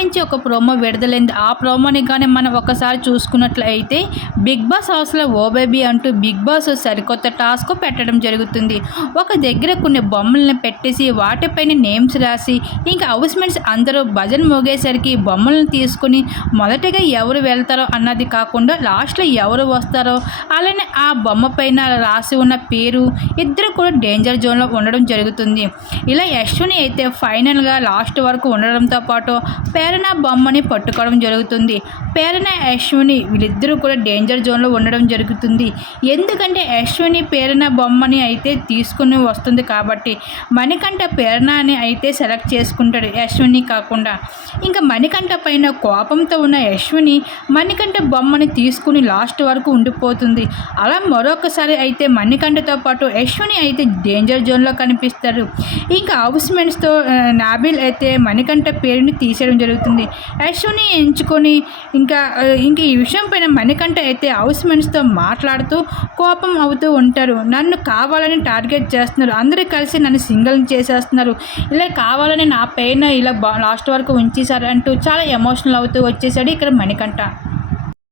నుంచి ఒక ప్రోమో విడుదలైంది. ఆ ప్రోమోని కానీ మనం ఒకసారి చూసుకున్నట్లయితే బిగ్ బాస్ హౌస్లో ఓ బేబీ అంటూ బిగ్ బాస్ సరికొత్త టాస్క్ పెట్టడం జరుగుతుంది. ఒక దగ్గర కొన్ని బొమ్మలను పెట్టేసి వాటిపైన నేమ్స్ రాసి ఇంకా హౌస్మెంట్స్ అందరూ భజన మోగేసరికి బొమ్మలను తీసుకుని మొదటగా ఎవరు వెళ్తారో అన్నది కాకుండా లాస్ట్లో ఎవరు వస్తారో అలానే ఆ బొమ్మ పైన రాసి ఉన్న పేరు ఇద్దరు కూడా డేంజర్ జోన్లో ఉండడం జరుగుతుంది. ఇలా యశ్విని అయితే ఫైనల్గా లాస్ట్ వరకు ఉండడంతో పాటు పేరణ బొమ్మని పట్టుకోవడం జరుగుతుంది. పేరణ అశ్విని వీళ్ళిద్దరూ కూడా డేంజర్ జోన్లో ఉండడం జరుగుతుంది. ఎందుకంటే అశ్విని పేరణ బొమ్మని అయితే తీసుకుని వస్తుంది కాబట్టి మణికంఠ పేరణని అయితే సెలెక్ట్ చేసుకుంటాడు అశ్విని కాకుండా. ఇంకా మణికంఠ పైన కోపంతో ఉన్న అశ్విని మణికంఠ బొమ్మని తీసుకుని లాస్ట్ వరకు ఉండిపోతుంది. అలా మరొకసారి అయితే మణికంఠతో పాటు యశ్వని అయితే డేంజర్ జోన్లో కనిపిస్తారు ఇంకా హౌస్మెంట్స్తో నాబిల్ అయితే మణికంఠ పేరుని తీసేయడం జరుగుతుంది. యశ్వని ఎంచుకొని ఇంకా ఇంక ఈ విషయం పైన మణికంఠ అయితే హౌస్ హౌస్మెంట్స్తో మాట్లాడుతూ కోపం అవుతూ ఉంటారు. నన్ను కావాలని టార్గెట్ చేస్తున్నారు. అందరూ కలిసి నన్ను సింగిల్ చేసేస్తున్నారు. ఇలా కావాలని నా పైన ఇలా లాస్ట్ వరకు ఉంచేశారు అంటూ చాలా ఎమోషనల్ అవుతూ వచ్చేసాడు ఇక్కడ మణికంఠ.